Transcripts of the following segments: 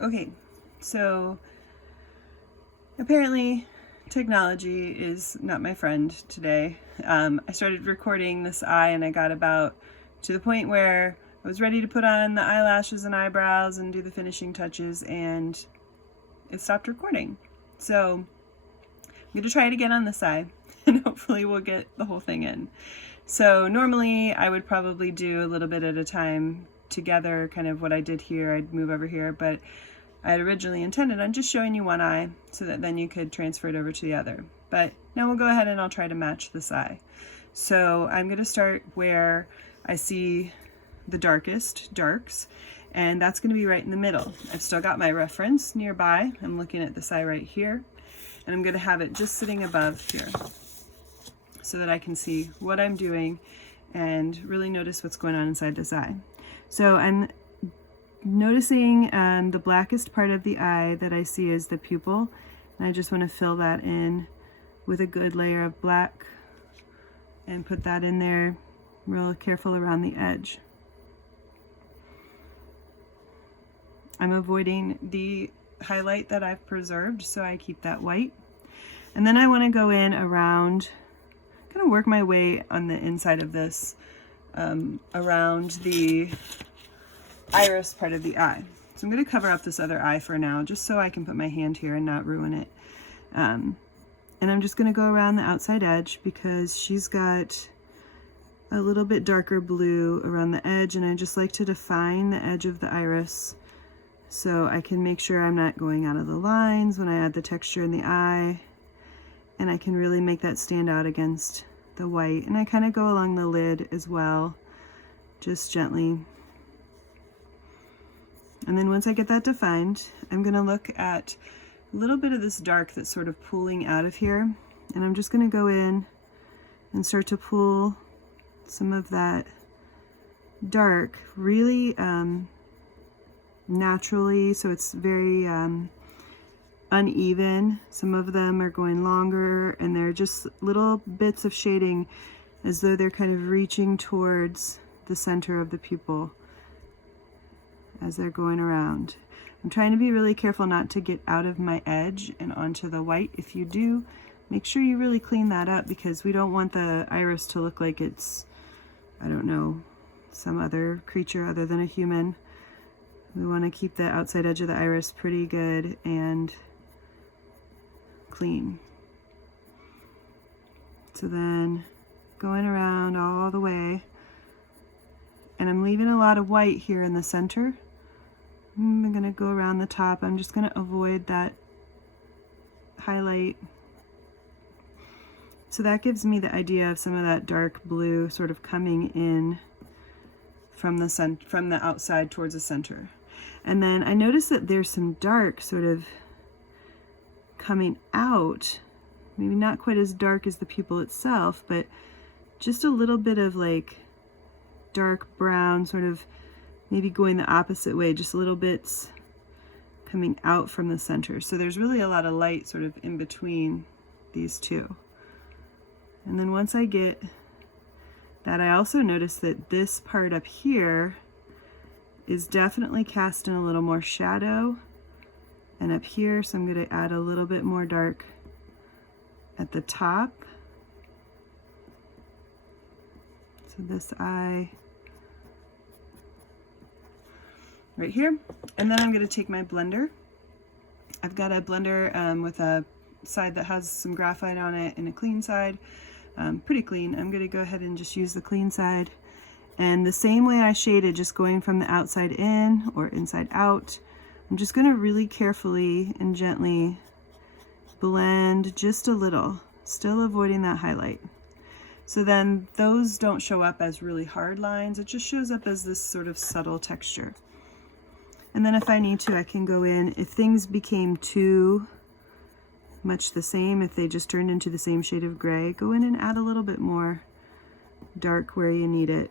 Okay, so apparently technology is not my friend today. I started recording this eye and I got about to the point where I was ready to put on the eyelashes and eyebrows and do the finishing touches, and it stopped recording. So I'm going to try it again on this eye and hopefully we'll get the whole thing in. So normally I would probably do a little bit at a time together, kind of what I did here. I'd move over here, but I had originally intended on just showing you one eye so that then you could transfer it over to the other. But now we'll go ahead and I'll try to match this eye. So I'm going to start where I see the darkest darks, and that's going to be right in the middle. I've still got my reference nearby. I'm looking at this eye right here, and I'm going to have it just sitting above here so that I can see what I'm doing and really notice what's going on inside this eye. So I'm noticing the blackest part of the eye that I see is the pupil, and I just want to fill that in with a good layer of black and put that in there real careful around the edge. I'm avoiding the highlight that I've preserved, so I keep that white. And then I want to go in around, kind of work my way on the inside of this, around the iris part of the eye. So I'm going to cover up this other eye for now, just so I can put my hand here and not ruin it. And I'm just going to go around the outside edge because she's got a little bit darker blue around the edge, and I just like to define the edge of the iris so I can make sure I'm not going out of the lines when I add the texture in the eye, and I can really make that stand out against the white. And I kind of go along the lid as well, just gently. And then once I get that defined, I'm going to look at a little bit of this dark that's sort of pooling out of here, and I'm just going to go in and start to pull some of that dark really naturally, so it's very uneven. Some of them are going longer, and they're just little bits of shading as though they're kind of reaching towards the center of the pupil as they're going around. I'm trying to be really careful not to get out of my edge and onto the white. If you do, make sure you really clean that up, because we don't want the iris to look like it's, I don't know, some other creature other than a human. We want to keep the outside edge of the iris pretty good and clean. So then going around all the way, and I'm leaving a lot of white here in the center. I'm going to go around the top. I'm just going to avoid that highlight. So that gives me the idea of some of that dark blue sort of coming in from the outside towards the center. And then I notice that there's some dark sort of coming out, maybe not quite as dark as the pupil itself, but just a little bit of like dark brown, sort of maybe going the opposite way, just little bits coming out from the center. So there's really a lot of light sort of in between these two. And then once I get that, I also notice that this part up here is definitely cast in a little more shadow, and up here, so I'm going to add a little bit more dark at the top. So this eye right here, and then I'm going to take my blender. I've got a blender with a side that has some graphite on it and a clean side, pretty clean. I'm going to go ahead and just use the clean side, and the same way I shaded, just going from the outside in or inside out, I'm just going to really carefully and gently blend just a little, still avoiding that highlight. So then those don't show up as really hard lines, it just shows up as this sort of subtle texture. And then if I need to, I can go in, if things became too much the same, if they just turned into the same shade of gray, go in and add a little bit more dark where you need it.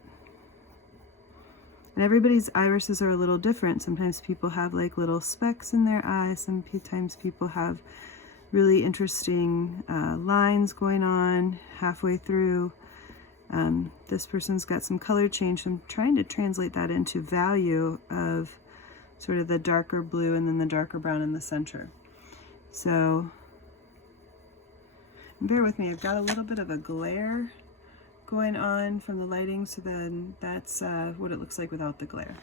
And everybody's irises are a little different. Sometimes people have like little specks in their eyes. Sometimes people have really interesting lines going on halfway through. This person's got some color change. I'm trying to translate that into value of sort of the darker blue and then the darker brown in the center. So bear with me, I've got a little bit of a glare going on from the lighting, so then that's what it looks like without the glare.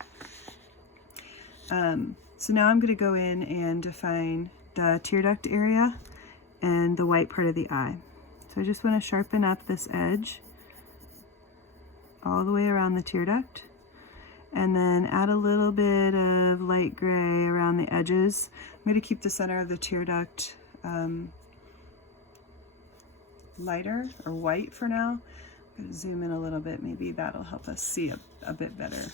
So now I'm going to go in and define the tear duct area and the white part of the eye. So I just want to sharpen up this edge all the way around the tear duct, and then add a little bit of light gray around the edges. I'm going to keep the center of the tear duct lighter or white for now. I'm going to zoom in a little bit, maybe that'll help us see a bit better.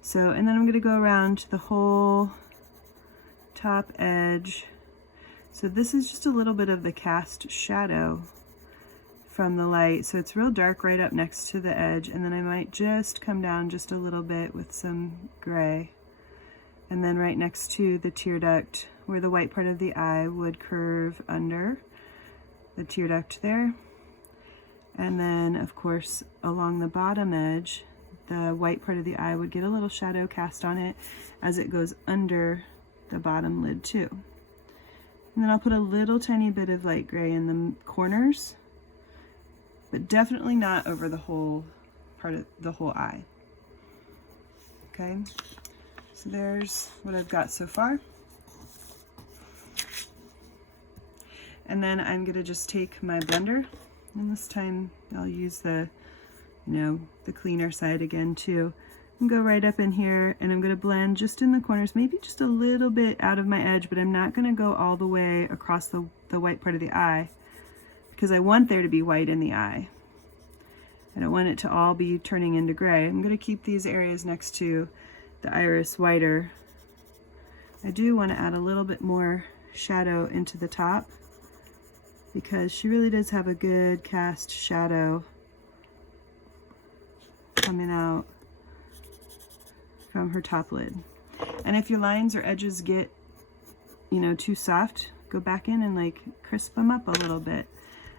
So, and then I'm going to go around the whole top edge. So this is just a little bit of the cast shadow from the light, so it's real dark right up next to the edge, and then I might just come down just a little bit with some gray, and then right next to the tear duct where the white part of the eye would curve under the tear duct there, and then of course along the bottom edge the white part of the eye would get a little shadow cast on it as it goes under the bottom lid too. And then I'll put a little tiny bit of light gray in the corners, but definitely not over the whole part of the whole eye. Okay, so there's what I've got so far. And then I'm gonna just take my blender, and this time I'll use the, the cleaner side again too, and go right up in here, and I'm gonna blend just in the corners, maybe just a little bit out of my edge, but I'm not gonna go all the way across the white part of the eye, because I want there to be white in the eye. I don't want it to all be turning into gray. I'm going to keep these areas next to the iris whiter. I do want to add a little bit more shadow into the top, because she really does have a good cast shadow coming out from her top lid. And if your lines or edges get, too soft, go back in and like crisp them up a little bit.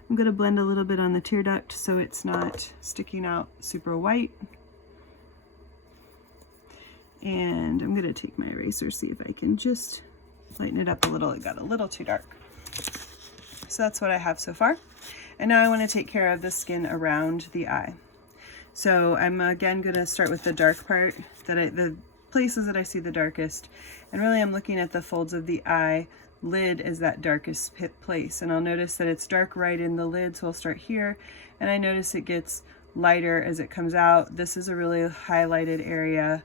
I'm going to blend a little bit on the tear duct so it's not sticking out super white. And I'm going to take my eraser, see if I can just lighten it up a little. It got a little too dark. So that's what I have so far. And now I want to take care of the skin around the eye. So I'm again going to start with the dark part, the places that I see the darkest. And really I'm looking at the folds of the eye lid as that darkest place, and I'll notice that it's dark right in the lid, so I'll start here, and I notice it gets lighter as it comes out. This is a really highlighted area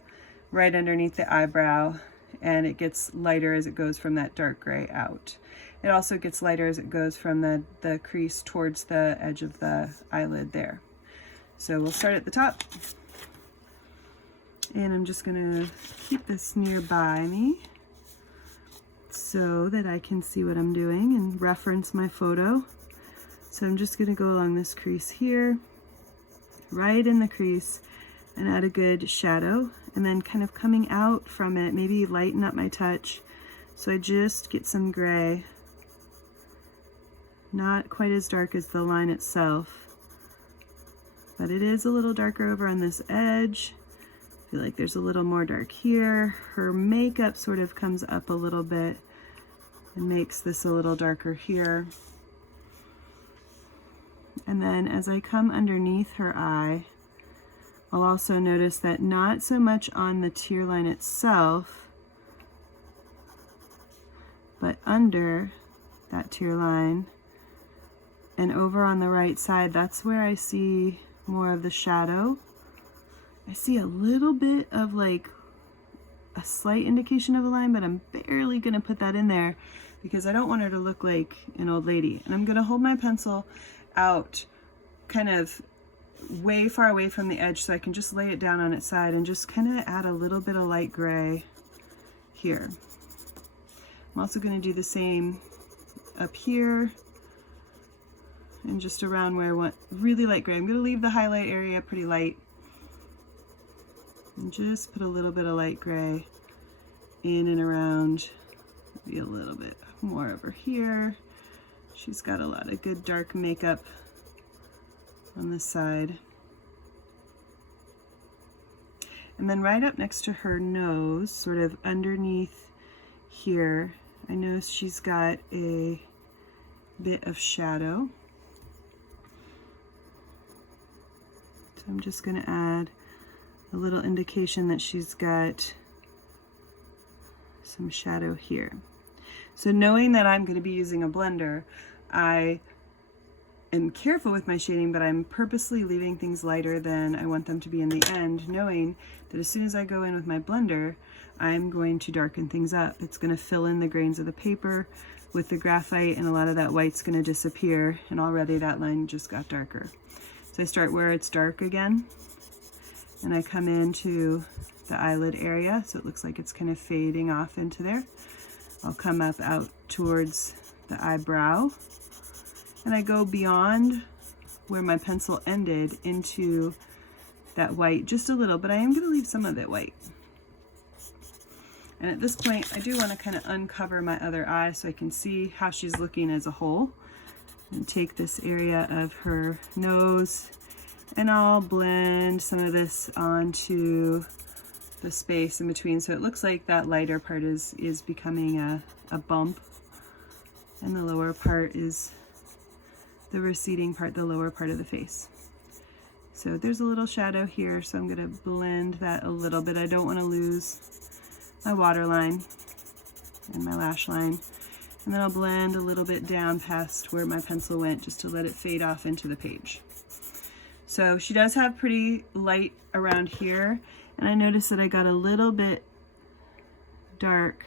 right underneath the eyebrow, and it gets lighter as it goes from that dark gray out. It also gets lighter as it goes from the crease towards the edge of the eyelid there. So we'll start at the top, and I'm just gonna keep this nearby me so that I can see what I'm doing and reference my photo. So I'm just going to go along this crease here, right in the crease, and add a good shadow, and then kind of coming out from it, maybe lighten up my touch so I just get some gray, not quite as dark as the line itself, but it is a little darker over on this edge. I feel like there's a little more dark here. Her makeup sort of comes up a little bit and makes this a little darker here. And then as I come underneath her eye, I'll also notice that not so much on the tear line itself, but under that tear line and over on the right side, that's where I see more of the shadow. I see a little bit of like a slight indication of a line, but I'm barely gonna put that in there because I don't want her to look like an old lady. And I'm gonna hold my pencil out kind of way far away from the edge so I can just lay it down on its side and just kind of add a little bit of light gray here. I'm also gonna do the same up here and just around where I want really light gray. I'm gonna leave the highlight area pretty light and just put a little bit of light gray in and around, maybe a little bit more over here. She's got a lot of good dark makeup on this side. And then right up next to her nose, sort of underneath here, I know she's got a bit of shadow. So I'm just going to add a little indication that she's got some shadow here. So knowing that I'm going to be using a blender, I am careful with my shading, but I'm purposely leaving things lighter than I want them to be in the end, knowing that as soon as I go in with my blender, I'm going to darken things up. It's going to fill in the grains of the paper with the graphite, and a lot of that white's going to disappear, and already that line just got darker. So I start where it's dark again, and I come into the eyelid area, so it looks like it's kind of fading off into there. I'll come up out towards the eyebrow, and I go beyond where my pencil ended into that white just a little, but I am going to leave some of it white. And at this point, I do want to kind of uncover my other eye so I can see how she's looking as a whole. And take this area of her nose, and I'll blend some of this onto the space in between, so it looks like that lighter part is becoming a bump, and the lower part is the receding part, the lower part of the face. So there's a little shadow here, so I'm going to blend that a little bit. I don't want to lose my waterline and my lash line. And then I'll blend a little bit down past where my pencil went, just to let it fade off into the page. So she does have pretty light around here, and I noticed that I got a little bit dark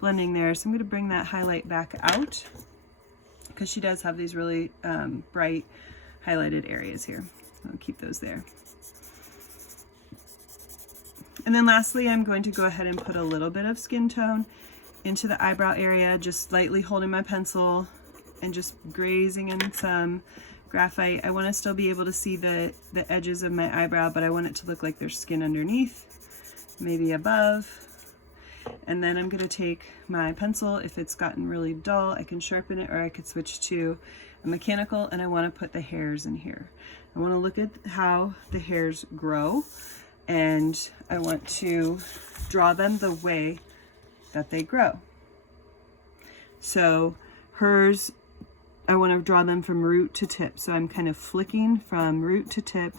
blending there, so I'm going to bring that highlight back out, because she does have these really bright highlighted areas here. I'll keep those there. And then lastly, I'm going to go ahead and put a little bit of skin tone into the eyebrow area, just lightly holding my pencil and just grazing in some graphite. I want to still be able to see the edges of my eyebrow, but I want it to look like there's skin underneath, maybe above. And then I'm going to take my pencil. If it's gotten really dull, I can sharpen it, or I could switch to a mechanical, and I want to put the hairs in here. I want to look at how the hairs grow, and I want to draw them the way that they grow. So hers, I want to draw them from root to tip. So I'm kind of flicking from root to tip,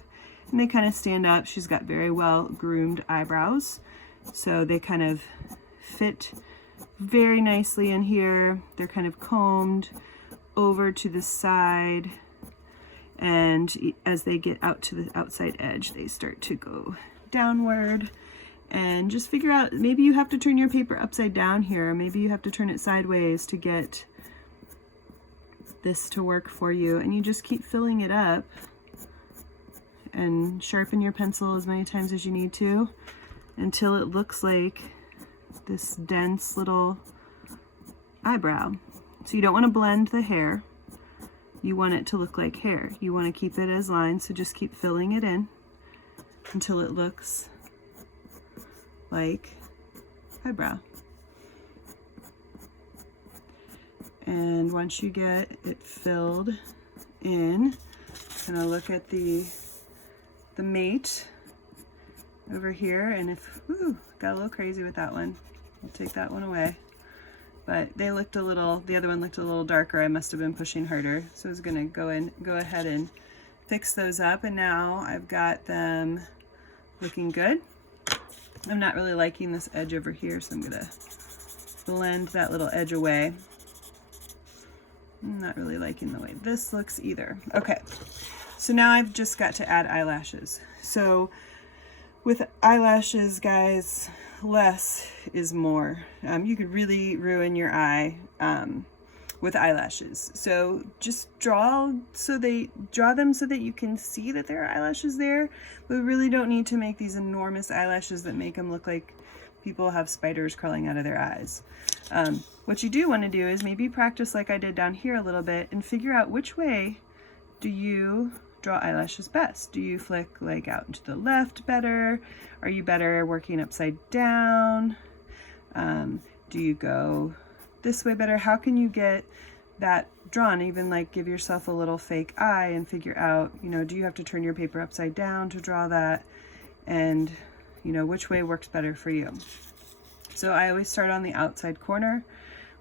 and they kind of stand up. She's got very well groomed eyebrows, so they kind of fit very nicely in here. They're kind of combed over to the side, and as they get out to the outside edge, they start to go downward. And just figure out, maybe you have to turn your paper upside down here, maybe you have to turn it sideways to get this to work for you, and you just keep filling it up and sharpen your pencil as many times as you need to until it looks like this dense little eyebrow. So you don't want to blend the hair, you want it to look like hair. You want to keep it as lines, so just keep filling it in until it looks like eyebrow. And once you get it filled in, I'm gonna look at the mate over here, and if, got a little crazy with that one. I'll take that one away. But they looked a little, the other one looked a little darker. I must have been pushing harder. So I was gonna go ahead and fix those up, and now I've got them looking good. I'm not really liking this edge over here, so I'm gonna blend that little edge away. I'm not really liking the way this looks either. Okay, so now I've just got to add eyelashes. So with eyelashes, guys, less is more. You could really ruin your eye with eyelashes. So just draw them so that you can see that there are eyelashes there, but we really don't need to make these enormous eyelashes that make them look like people have spiders crawling out of their eyes. What you do want to do is maybe practice like I did down here a little bit and figure out which way do you draw eyelashes best. Do you flick like out into the left better? Are you better working upside down? Do you go this way better? How can you get that drawn? Even like give yourself a little fake eye and figure out, do you have to turn your paper upside down to draw that? And you know, which way works better for you. So I always start on the outside corner,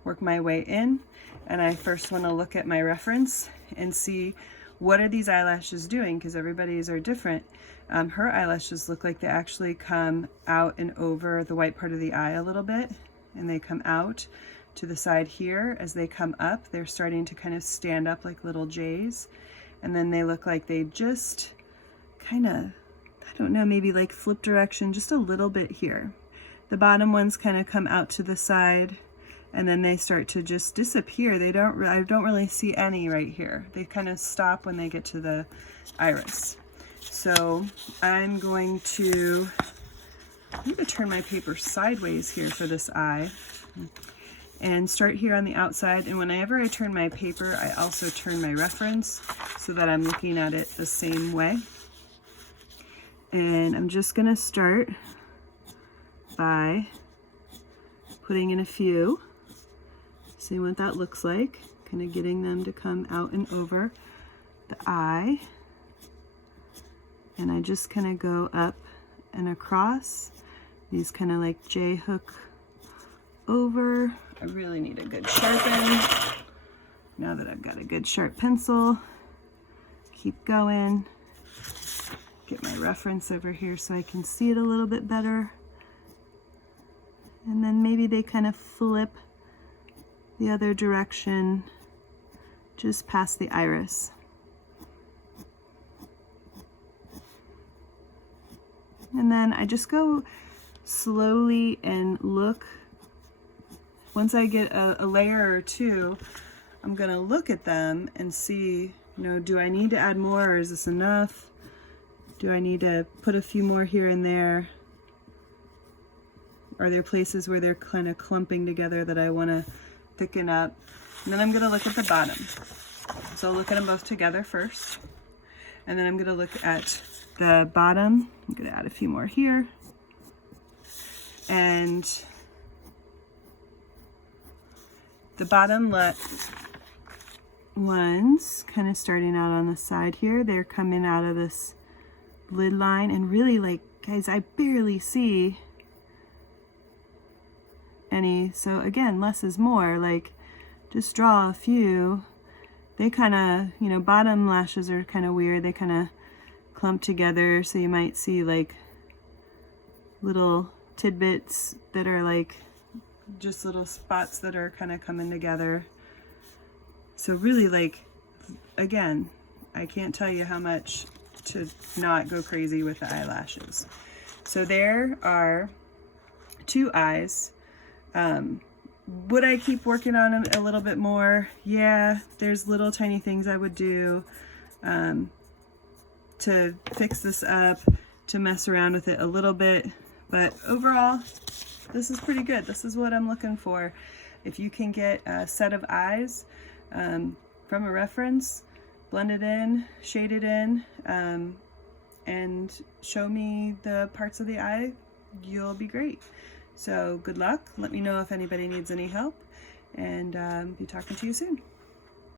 work my way in, and I first want to look at my reference and see what are these eyelashes doing, because everybody's are different. Her eyelashes look like they actually come out and over the white part of the eye a little bit, and they come out to the side here. As they come up, they're starting to kind of stand up like little J's, and then they look like they just kind of, I don't know, maybe like flip direction just a little bit here. The bottom ones kind of come out to the side, and then they start to just disappear. I don't really see any right here. They kind of stop when they get to the iris. So I'm going to turn my paper sideways here for this eye and start here on the outside. And whenever I turn my paper, I also turn my reference so that I'm looking at it the same way. And I'm just gonna start by putting in a few. See what that looks like, kind of getting them to come out and over the eye. And I just kind of go up and across, these kind of like J hook over. I really need a good sharpen. Now that I've got a good sharp pencil, keep going. Get my reference over here so I can see it a little bit better. And then maybe they kind of flip the other direction just past the iris. And then I just go slowly and look. Once I get a layer or two, I'm gonna look at them and see, you know, do I need to add more, or is this enough? Do I need to put a few more here and there? Are there places where they're kind of clumping together that I want to thicken up? And then I'm going to look at the bottom. So I'll look at them both together first. And then I'm going to look at the bottom. I'm going to add a few more here. And the bottom ones, kind of starting out on the side here, they're coming out of this lid line. And really, like, guys, I barely see any. So again, less is more. Like, just draw a few. They kind of, you know, bottom lashes are kind of weird. They kind of clump together, so you might see like little tidbits that are like just little spots that are kind of coming together. So really, like, again, I can't tell you how much to not go crazy with the eyelashes. So there are two eyes. Would I keep working on them a little bit more? Yeah, there's little tiny things I would do to fix this up, to mess around with it a little bit. But overall, this is pretty good. This is what I'm looking for. If you can get a set of eyes from a reference, blend it in, shade it in, and show me the parts of the eye, you'll be great. So good luck. Let me know if anybody needs any help, and be talking to you soon.